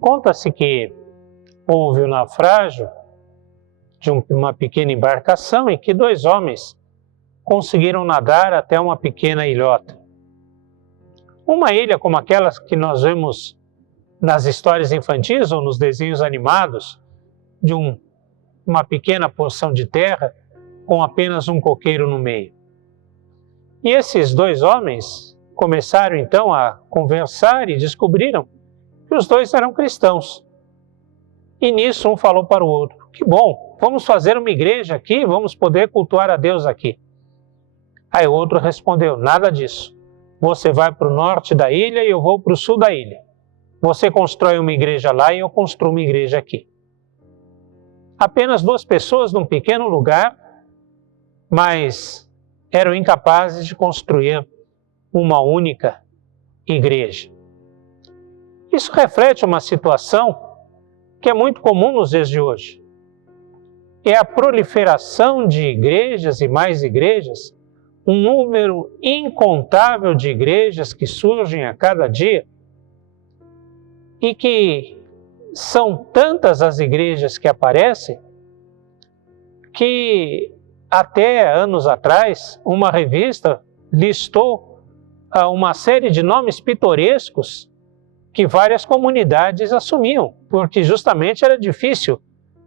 Conta-se que houve o naufrágio de uma pequena embarcação em que 2 homens conseguiram nadar até uma pequena ilhota. Uma ilha como aquelas que nós vemos nas histórias infantis ou nos desenhos animados, de uma pequena porção de terra com apenas um coqueiro no meio. E esses 2 homens começaram então a conversar e descobriram que os 2 eram cristãos. E nisso um falou para o outro: que bom, vamos fazer uma igreja aqui, vamos poder cultuar a Deus aqui. Aí o outro respondeu: nada disso. Você vai para o norte da ilha e eu vou para o sul da ilha. Você constrói uma igreja lá e eu construo uma igreja aqui. Apenas 2 pessoas num pequeno lugar, mas eram incapazes de construir uma única igreja. Isso reflete uma situação que é muito comum nos dias de hoje. É a proliferação de igrejas e mais igrejas, um número incontável de igrejas que surgem a cada dia e que são tantas as igrejas que aparecem que até anos atrás uma revista listou uma série de nomes pitorescos que várias comunidades assumiam, porque justamente era difícil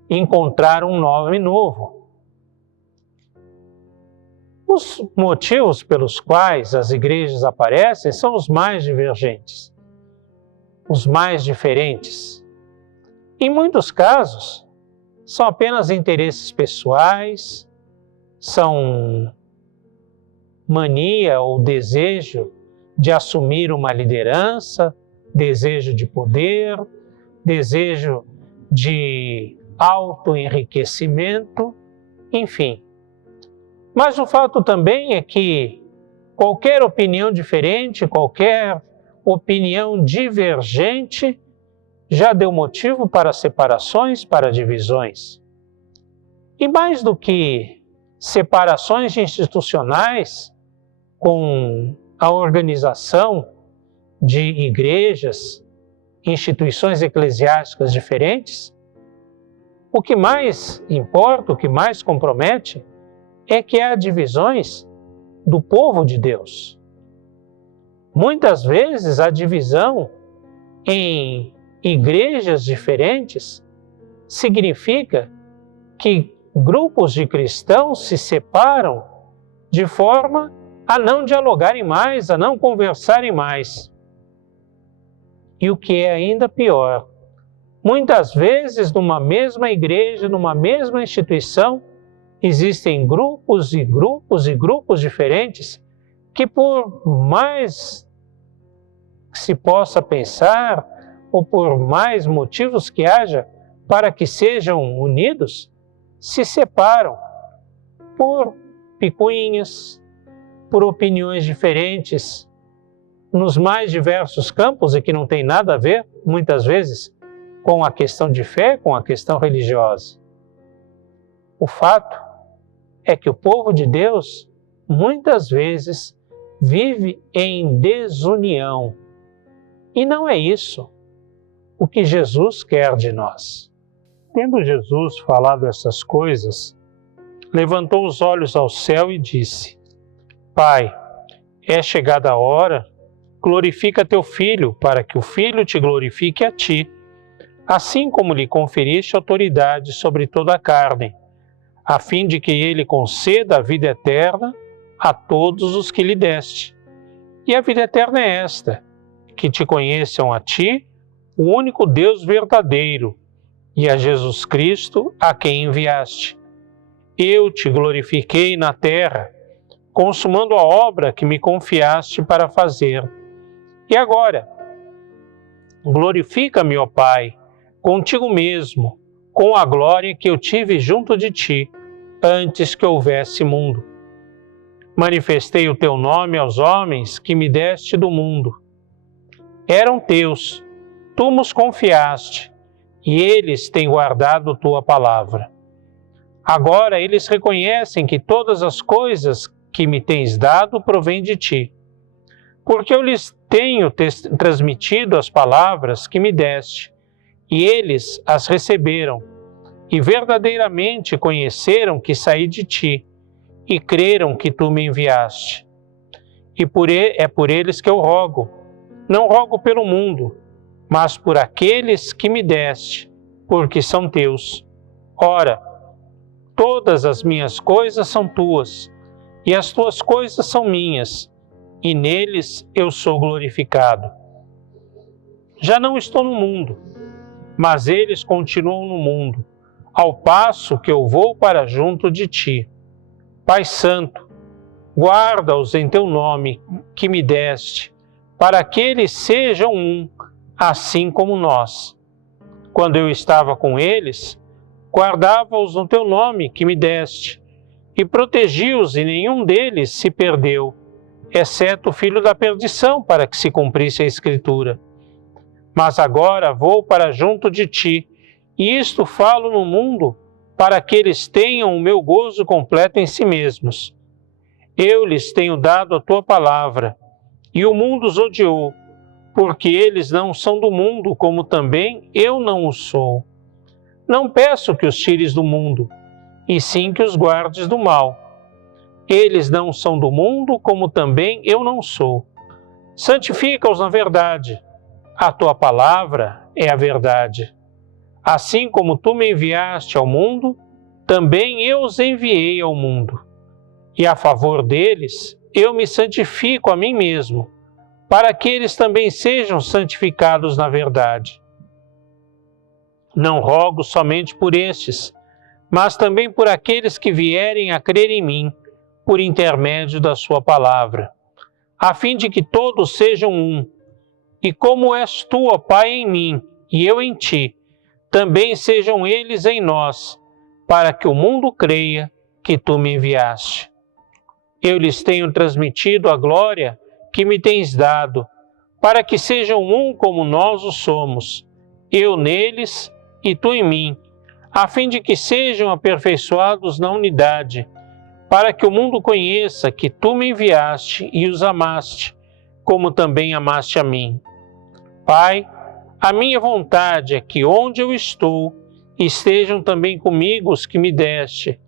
encontrar um nome novo. Os motivos pelos quais as igrejas aparecem são os mais divergentes, os mais diferentes. Em muitos casos, são apenas interesses pessoais, são mania ou desejo de assumir uma liderança, desejo de poder, desejo de autoenriquecimento, enfim. Mas o fato também é que qualquer opinião diferente, qualquer opinião divergente, já deu motivo para separações, para divisões. E mais do que separações institucionais com a organização de igrejas, instituições eclesiásticas diferentes, o que mais importa, o que mais compromete, é que há divisões do povo de Deus. Muitas vezes a divisão em igrejas diferentes significa que grupos de cristãos se separam de forma a não dialogarem mais, a não conversarem mais. E o que é ainda pior, muitas vezes numa mesma igreja, numa mesma instituição, existem grupos e grupos e grupos diferentes que, por mais que se possa pensar, ou por mais motivos que haja para que sejam unidos, se separam por picuinhas, por opiniões diferentes, nos mais diversos campos e que não tem nada a ver, muitas vezes, com a questão de fé, com a questão religiosa. O fato é que o povo de Deus, muitas vezes, vive em desunião. E não é isso o que Jesus quer de nós. Tendo Jesus falado essas coisas, levantou os olhos ao céu e disse: Pai, é chegada a hora, glorifica teu Filho, para que o Filho te glorifique a ti, assim como lhe conferiste autoridade sobre toda a carne, a fim de que ele conceda a vida eterna a todos os que lhe deste. E a vida eterna é esta, que te conheçam a ti, o único Deus verdadeiro, e a Jesus Cristo, a quem enviaste. Eu te glorifiquei na terra, consumando a obra que me confiaste para fazer. E agora, glorifica-me, ó Pai, contigo mesmo, com a glória que eu tive junto de ti, antes que houvesse mundo. Manifestei o teu nome aos homens que me deste do mundo. Eram teus, tu nos confiaste, e eles têm guardado tua palavra. Agora eles reconhecem que todas as coisas que me tens dado provêm de ti, porque eu lhes tenho transmitido as palavras que me deste, e eles as receberam, e verdadeiramente conheceram que saí de ti, e creram que tu me enviaste. E é por eles que eu rogo. Não rogo pelo mundo, mas por aqueles que me deste, porque são teus. Ora, todas as minhas coisas são tuas, e as tuas coisas são minhas, e neles eu sou glorificado. Já não estou no mundo, mas eles continuam no mundo, ao passo que eu vou para junto de ti. Pai Santo, guarda-os em teu nome que me deste, para que eles sejam um, assim como nós. Quando eu estava com eles, guardava-os no teu nome que me deste, e protegi-os, e nenhum deles se perdeu, exceto o filho da perdição, para que se cumprisse a Escritura. Mas agora vou para junto de ti, e isto falo no mundo, para que eles tenham o meu gozo completo em si mesmos. Eu lhes tenho dado a tua palavra, e o mundo os odiou, porque eles não são do mundo, como também eu não o sou. Não peço que os tires do mundo, e sim que os guardes do mal. Eles não são do mundo, como também eu não sou. Santifica-os na verdade. A tua palavra é a verdade. Assim como tu me enviaste ao mundo, também eu os enviei ao mundo. E a favor deles, eu me santifico a mim mesmo, para que eles também sejam santificados na verdade. Não rogo somente por estes, mas também por aqueles que vierem a crer em mim, por intermédio da sua palavra, a fim de que todos sejam um, e como és tu, ó Pai, em mim, e eu em ti, também sejam eles em nós, para que o mundo creia que tu me enviaste. Eu lhes tenho transmitido a glória que me tens dado, para que sejam um como nós o somos, eu neles e tu em mim, a fim de que sejam aperfeiçoados na unidade, para que o mundo conheça que tu me enviaste e os amaste, como também amaste a mim. Pai, a minha vontade é que onde eu estou, estejam também comigo os que me deste,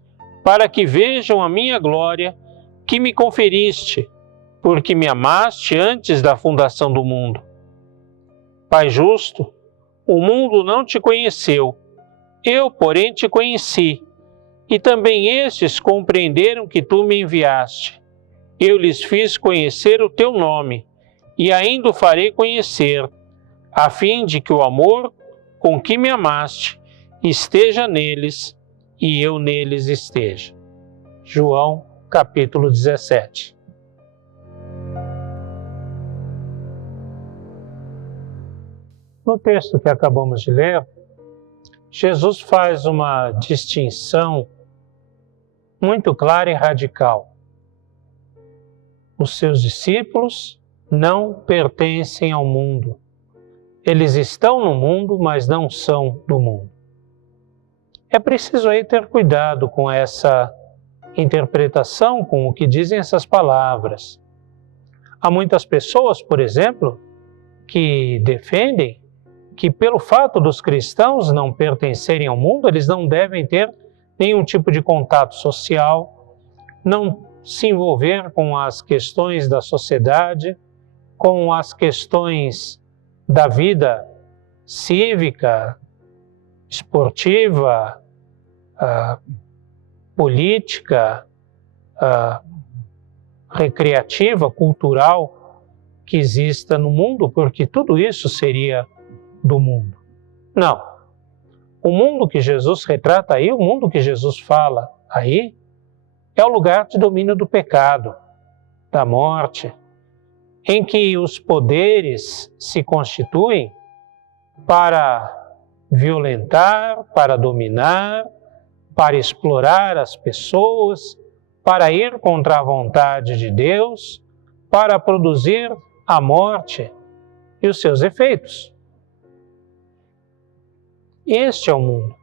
para que vejam a minha glória que me conferiste, porque me amaste antes da fundação do mundo. Pai justo, o mundo não te conheceu, eu, porém, te conheci, e também estes compreenderam que tu me enviaste. Eu lhes fiz conhecer o teu nome, e ainda o farei conhecer, a fim de que o amor com que me amaste esteja neles e eu neles esteja. João, capítulo 17. No texto que acabamos de ler, Jesus faz uma distinção muito clara e radical. Os seus discípulos não pertencem ao mundo. Eles estão no mundo, mas não são do mundo. É preciso aí ter cuidado com essa interpretação, com o que dizem essas palavras. Há muitas pessoas, por exemplo, que defendem que pelo fato dos cristãos não pertencerem ao mundo, eles não devem ter nenhum tipo de contato social, não se envolver com as questões da sociedade, com as questões da vida cívica, esportiva, política, recreativa, cultural que exista no mundo, porque tudo isso seria do mundo. Não. O mundo que Jesus retrata aí, o mundo que Jesus fala aí, é o lugar de domínio do pecado, da morte, em que os poderes se constituem para violentar, para dominar, para explorar as pessoas, para ir contra a vontade de Deus, para produzir a morte e os seus efeitos. Este é o mundo.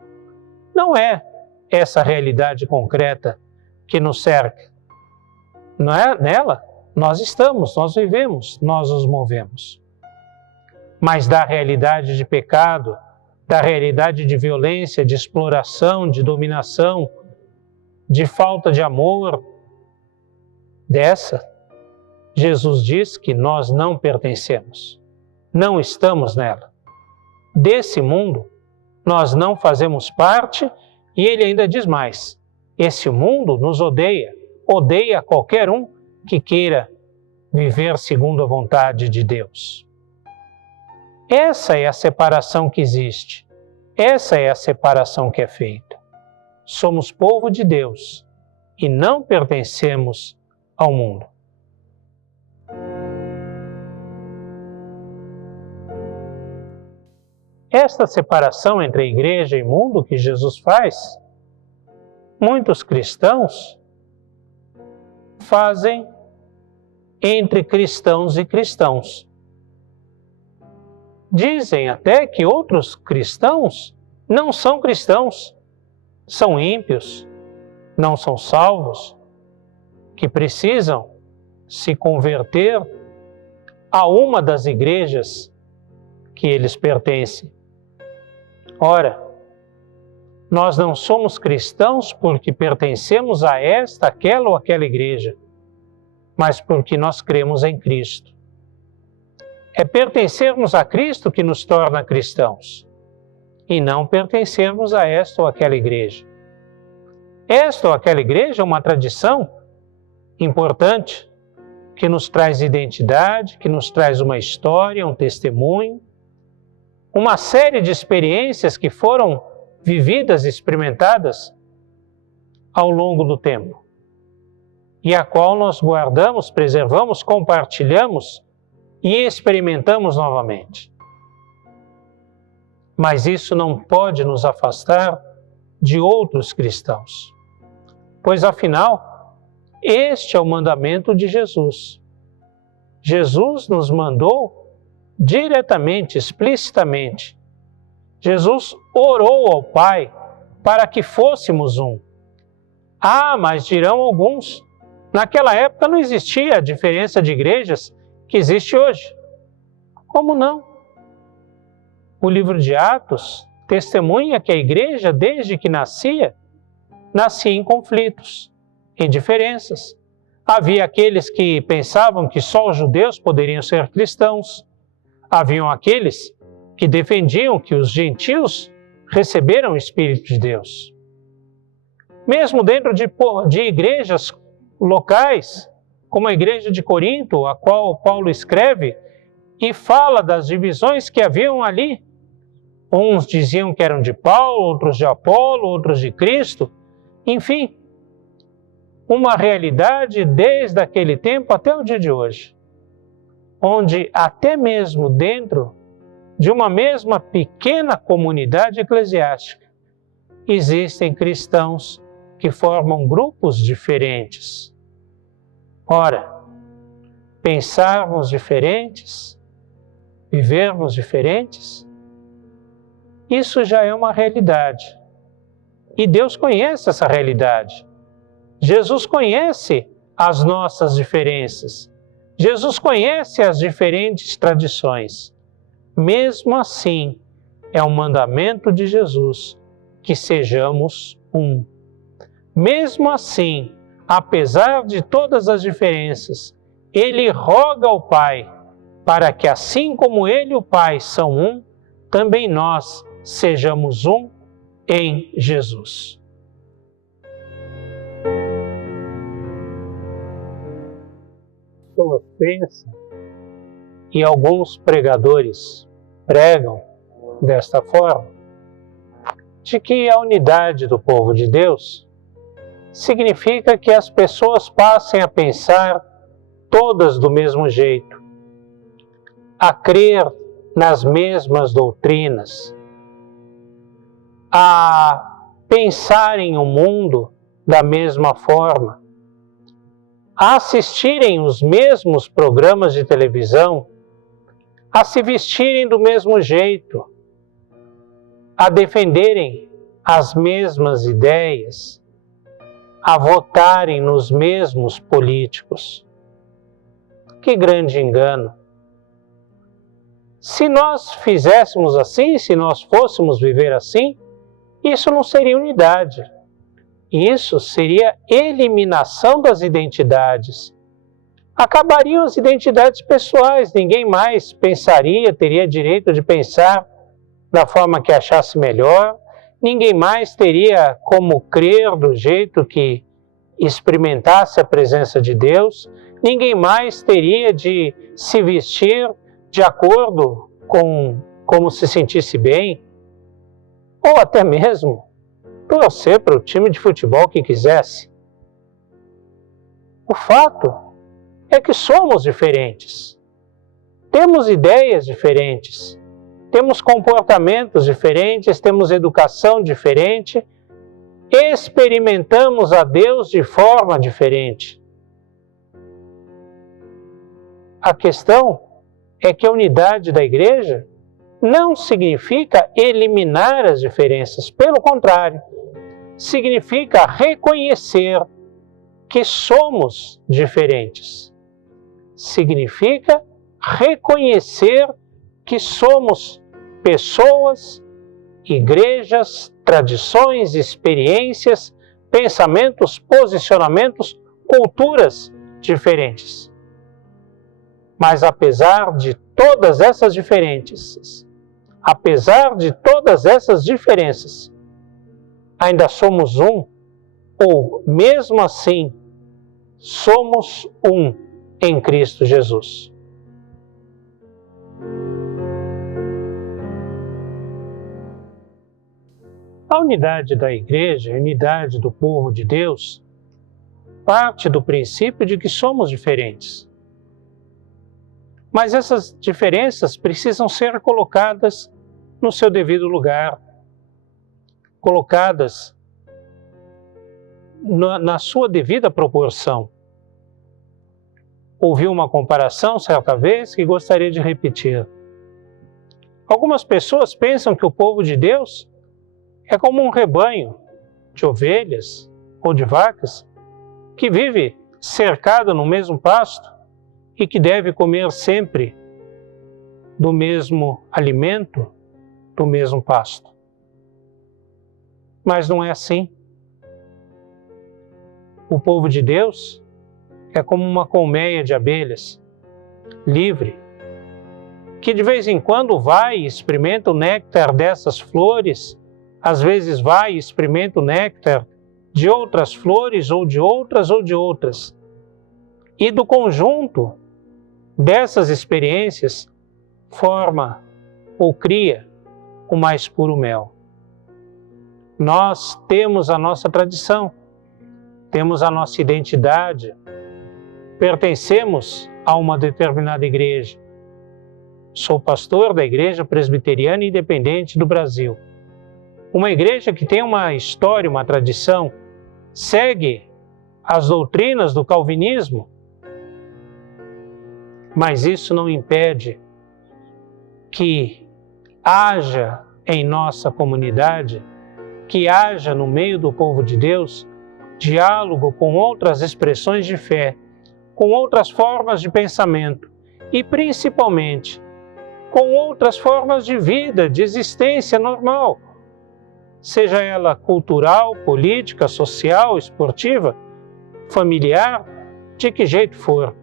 Não é essa realidade concreta que nos cerca. Não é nela? Nós estamos, nós vivemos, nós nos movemos. Mas da realidade de pecado, da realidade de violência, de exploração, de dominação, de falta de amor, dessa, Jesus diz que nós não pertencemos, não estamos nela. Desse mundo, nós não fazemos parte, e ele ainda diz mais: esse mundo nos odeia, odeia qualquer um que queira viver segundo a vontade de Deus. Essa é a separação que existe, essa é a separação que é feita. Somos povo de Deus e não pertencemos ao mundo. Esta separação entre a igreja e mundo que Jesus faz, muitos cristãos fazem entre cristãos e cristãos. Dizem até que outros cristãos não são cristãos, são ímpios, não são salvos, que precisam se converter a uma das igrejas que eles pertencem. Ora, nós não somos cristãos porque pertencemos a esta, aquela ou aquela igreja, mas porque nós cremos em Cristo. É pertencermos a Cristo que nos torna cristãos, e não pertencermos a esta ou aquela igreja. Esta ou aquela igreja é uma tradição importante, que nos traz identidade, que nos traz uma história, um testemunho, uma série de experiências que foram vividas e experimentadas ao longo do tempo, e a qual nós guardamos, preservamos, compartilhamos e experimentamos novamente. Mas isso não pode nos afastar de outros cristãos, pois afinal, este é o mandamento de Jesus. Jesus nos mandou diretamente, explicitamente. Jesus orou ao Pai para que fôssemos um. Ah, mas dirão alguns, naquela época não existia a diferença de igrejas que existe hoje. Como não? O livro de Atos testemunha que a igreja, desde que nascia em conflitos, em diferenças. Havia aqueles que pensavam que só os judeus poderiam ser cristãos. Haviam aqueles que defendiam que os gentios receberam o Espírito de Deus. Mesmo dentro de igrejas locais, como a igreja de Corinto, a qual Paulo escreve, e fala das divisões que haviam ali. Uns diziam que eram de Paulo, outros de Apolo, outros de Cristo. Enfim, uma realidade desde aquele tempo até o dia de hoje, onde até mesmo dentro de uma mesma pequena comunidade eclesiástica, existem cristãos que formam grupos diferentes. Ora, pensarmos diferentes, vivermos diferentes, isso já é uma realidade. E Deus conhece essa realidade. Jesus conhece as nossas diferenças. Jesus conhece as diferentes tradições. Mesmo assim, é um mandamento de Jesus que sejamos um. Mesmo assim, apesar de todas as diferenças, ele roga ao Pai para que, assim como ele e o Pai são um, também nós sejamos um em Jesus. Pessoas pensam, e alguns pregadores pregam desta forma, de que a unidade do povo de Deus significa que as pessoas passem a pensar todas do mesmo jeito, a crer nas mesmas doutrinas, a pensarem o mundo da mesma forma, a assistirem os mesmos programas de televisão, a se vestirem do mesmo jeito, a defenderem as mesmas ideias, a votarem nos mesmos políticos. Que grande engano! Se nós fizéssemos assim, se nós fôssemos viver assim, isso não seria unidade. Isso seria eliminação das identidades. Acabariam as identidades pessoais, ninguém mais pensaria, teria direito de pensar da forma que achasse melhor, ninguém mais teria como crer do jeito que experimentasse a presença de Deus, ninguém mais teria de se vestir de acordo com como se sentisse bem, ou até mesmo torcer para o time de futebol que quisesse. O fato é que somos diferentes, temos ideias diferentes, temos comportamentos diferentes, temos educação diferente, experimentamos a Deus de forma diferente. A questão é que a unidade da igreja não significa eliminar as diferenças, pelo contrário, significa reconhecer que somos diferentes. Significa reconhecer que somos pessoas, igrejas, tradições, experiências, pensamentos, posicionamentos, culturas diferentes. Mas apesar de todas essas diferenças, ainda somos um, ou mesmo assim, somos um em Cristo Jesus. A unidade da igreja, a unidade do povo de Deus, parte do princípio de que somos diferentes. Mas essas diferenças precisam ser colocadas no seu devido lugar, colocadas na sua devida proporção. Ouvi uma comparação certa vez que gostaria de repetir. Algumas pessoas pensam que o povo de Deus é como um rebanho de ovelhas ou de vacas que vive cercado no mesmo pasto e que deve comer sempre do mesmo alimento, do mesmo pasto. Mas não é assim. O povo de Deus é como uma colmeia de abelhas, livre, que de vez em quando vai e experimenta o néctar dessas flores, às vezes vai e experimenta o néctar de outras flores ou de outras. E do conjunto dessas experiências forma ou cria o mais puro mel. Nós temos a nossa tradição, temos a nossa identidade, pertencemos a uma determinada igreja. Sou pastor da Igreja Presbiteriana Independente do Brasil. Uma igreja que tem uma história, uma tradição, segue as doutrinas do calvinismo, mas isso não impede que haja em nossa comunidade, que haja no meio do povo de Deus, diálogo com outras expressões de fé, com outras formas de pensamento e, principalmente, com outras formas de vida, de existência normal, seja ela cultural, política, social, esportiva, familiar, de que jeito for.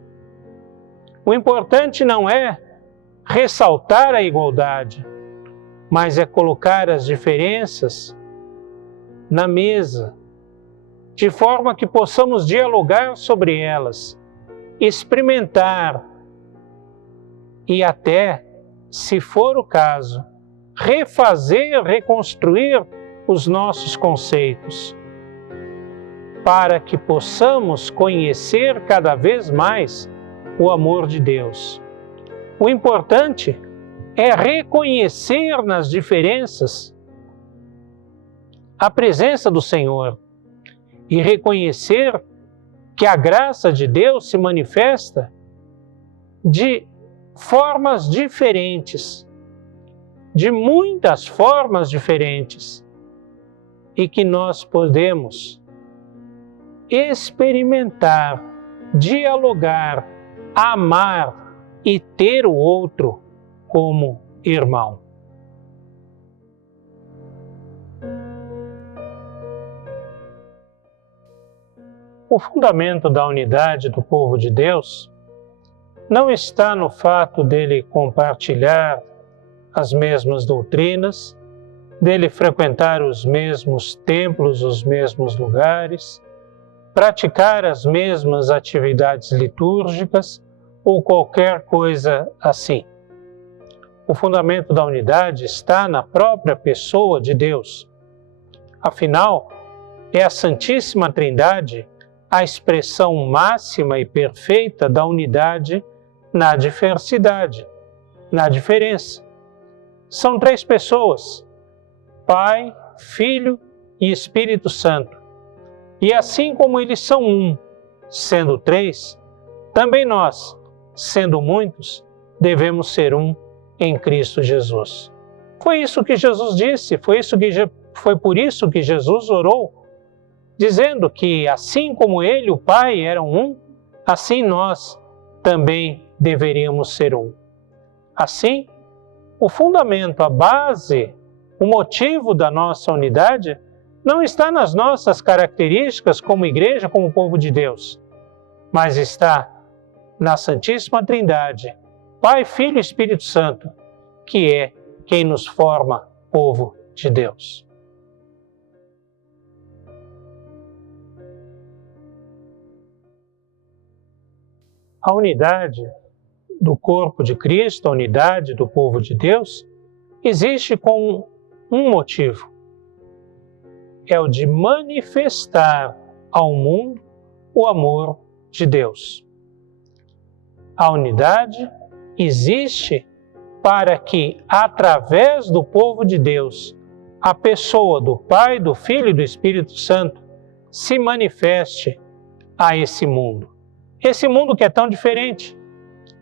O importante não é ressaltar a igualdade, mas é colocar as diferenças na mesa, de forma que possamos dialogar sobre elas, experimentar e até, se for o caso, refazer, reconstruir os nossos conceitos, para que possamos conhecer cada vez mais o amor de Deus. O importante é reconhecer nas diferenças a presença do Senhor e reconhecer que a graça de Deus se manifesta de formas diferentes, de muitas formas diferentes, e que nós podemos experimentar, dialogar, amar e ter o outro como irmão. O fundamento da unidade do povo de Deus não está no fato dele compartilhar as mesmas doutrinas, dele frequentar os mesmos templos, os mesmos lugares, praticar as mesmas atividades litúrgicas ou qualquer coisa assim. O fundamento da unidade está na própria pessoa de Deus. Afinal, é a Santíssima Trindade a expressão máxima e perfeita da unidade na diversidade, na diferença. São 3 pessoas, Pai, Filho e Espírito Santo. E assim como eles são um, sendo 3, também nós, sendo muitos, devemos ser um em Cristo Jesus. Foi isso que Jesus disse, foi por isso que Jesus orou, dizendo que assim como ele, o Pai, eram um, assim nós também deveríamos ser um. Assim, o fundamento, a base, o motivo da nossa unidade não está nas nossas características como igreja, como povo de Deus, mas está na Santíssima Trindade, Pai, Filho e Espírito Santo, que é quem nos forma povo de Deus. A unidade do corpo de Cristo, a unidade do povo de Deus, existe com um motivo. É o de manifestar ao mundo o amor de Deus. A unidade existe para que, através do povo de Deus, a pessoa do Pai, do Filho e do Espírito Santo se manifeste a esse mundo. Esse mundo que é tão diferente,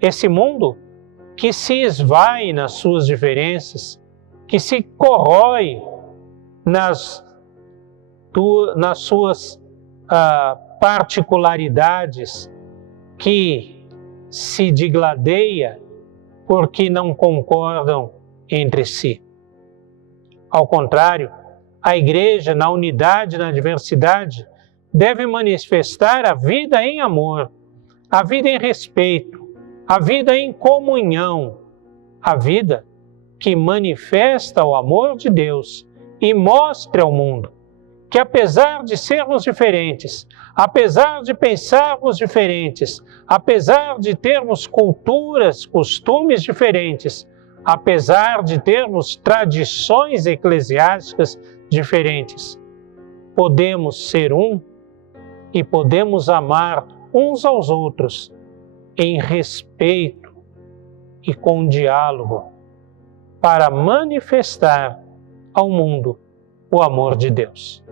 esse mundo que se esvai nas suas diferenças, que se corrói nas suas particularidades, que se digladeia porque não concordam entre si. Ao contrário, a Igreja, na unidade, na diversidade, deve manifestar a vida em amor, a vida em respeito, a vida em comunhão, a vida que manifesta o amor de Deus e mostre ao mundo que, apesar de sermos diferentes, apesar de pensarmos diferentes, apesar de termos culturas, costumes diferentes, apesar de termos tradições eclesiásticas diferentes, podemos ser um e podemos amar uns aos outros em respeito e com diálogo para manifestar ao mundo o amor de Deus.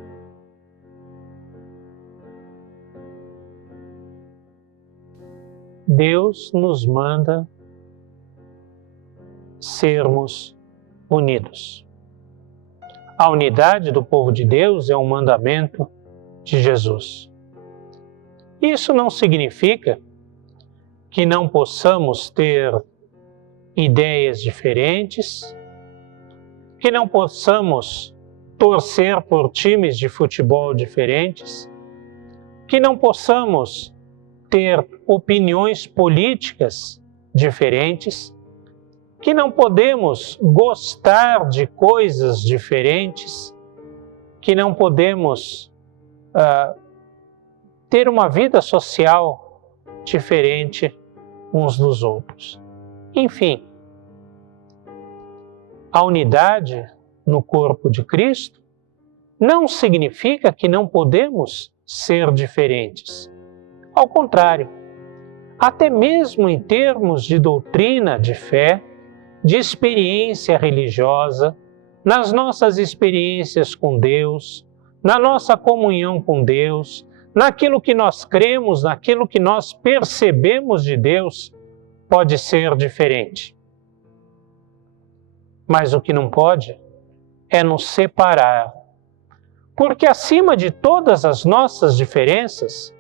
Deus nos manda sermos unidos. A unidade do povo de Deus é um mandamento de Jesus. Isso não significa que não possamos ter ideias diferentes, que não possamos torcer por times de futebol diferentes, que não possamos ter opiniões políticas diferentes, que não podemos gostar de coisas diferentes, que não podemos ter uma vida social diferente uns dos outros. Enfim, a unidade no corpo de Cristo não significa que não podemos ser diferentes. Ao contrário, até mesmo em termos de doutrina de fé, de experiência religiosa, nas nossas experiências com Deus, na nossa comunhão com Deus, naquilo que nós cremos, naquilo que nós percebemos de Deus, pode ser diferente. Mas o que não pode é nos separar, porque acima de todas as nossas diferenças,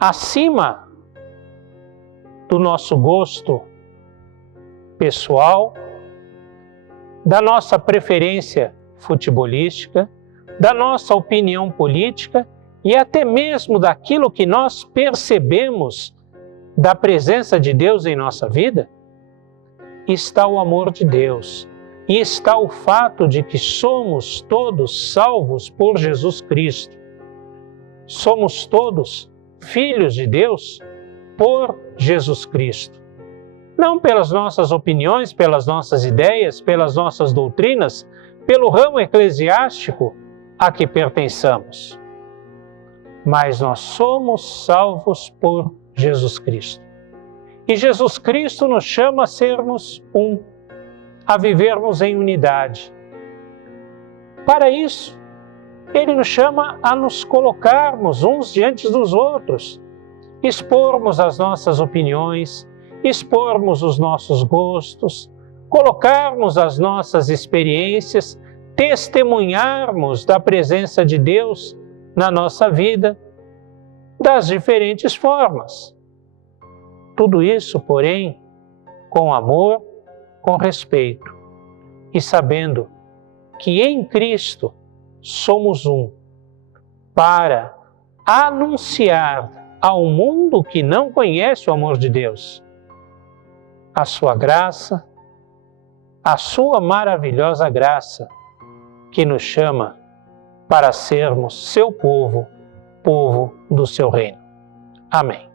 acima do nosso gosto pessoal, da nossa preferência futebolística, da nossa opinião política e até mesmo daquilo que nós percebemos da presença de Deus em nossa vida, está o amor de Deus e está o fato de que somos todos salvos por Jesus Cristo. Somos todos filhos de Deus por Jesus Cristo. Não pelas nossas opiniões, pelas nossas ideias, pelas nossas doutrinas, pelo ramo eclesiástico a que pertençamos. Mas nós somos salvos por Jesus Cristo. E Jesus Cristo nos chama a sermos um, a vivermos em unidade. Para isso, Ele nos chama a nos colocarmos uns diante dos outros, expormos as nossas opiniões, expormos os nossos gostos, colocarmos as nossas experiências, testemunharmos da presença de Deus na nossa vida, das diferentes formas. Tudo isso, porém, com amor, com respeito e sabendo que em Cristo somos um, para anunciar ao mundo que não conhece o amor de Deus a sua graça, a sua maravilhosa graça, que nos chama para sermos seu povo, povo do seu reino. Amém.